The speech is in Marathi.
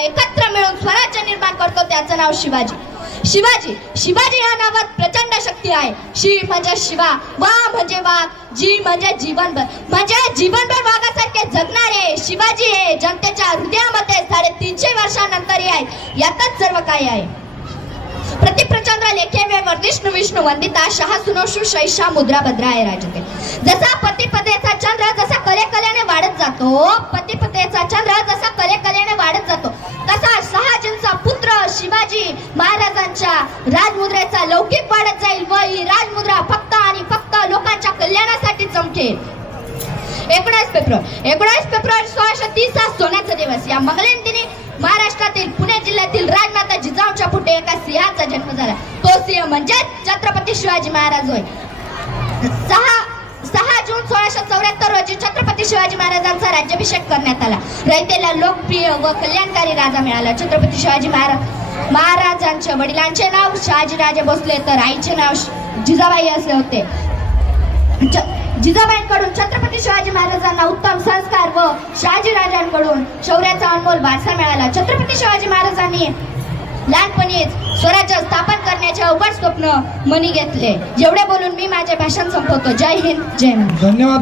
एकत्र मिळून स्वराज्य निर्माण करतो त्याचं नाव शिवाजी. शिवाजी या नावात प्रचंड शक्ती आहे. शि म्हणजे शिवा, वा म्हणजे वाघ, जी म्हणजे जीवनभर, म्हणजे जीवनभर वाघासारखे जगणारे शिवाजी हे जनतेच्या हृदयामध्ये 350 वर्षानंतरही आहे. यातच सर्व काही आहे. प्रतिप्रचंद्र लेखे वे वर्धिष्णु विष्णु वंदिता शहा सुनोषु शैषा मुद्रा भद्राय राजते. जसा पतिपदेचा चंद्र जसा कलेकलेने वाढत जातो, पतिपदेचा चंद्र जसा कलेकलेने वाढत जातो, तसा शहाजींचा पुत्र शिवाजी महाराजांच्या राजमुद्रेचा लौकिक वाढत जाईल व ही राजमुद्रा फक्त आणि फक्त लोकांच्या कल्याणासाठी चमकेल. 19 फेब्रुवारी 1630 हा सोन्याचा दिवस. या मंगलेन दिनी महाराष्ट्रातील पुणे जिल्ह्यातील राजमाता जिजाऊच्या पुढे एका सिंहाचा जन्म झाला. तो सिंह म्हणजे छत्रपती शिवाजी महाराज होय. 6 जून 1674 रोजी छत्रपती शिवाजी महाराजांचा राज्याभिषेक करण्यात आला. रयतेला लोकप्रिय व कल्याणकारी राजा मिळाला. छत्रपती शिवाजी महाराजांच्या वडिलांचे नाव शहाजीराजे भोसले तर आईचे नाव जिजाबाई असे होते. जिजाबाईंकडून छत्रपती शिवाजी महाराजांना उत्तम संस्कार व शहाजीराजांकडून शौर्याचा अनमोल वारसा मिळाला. छत्रपती शिवाजी महाराजांनी लहानपणीच स्वराज्य स्थापन करण्याचे अवघड स्वप्न मनी घेतले. जेवढे बोलून मी माझे भाषण संपवतो. जय हिंद, जय महाराष्ट्र. धन्यवाद.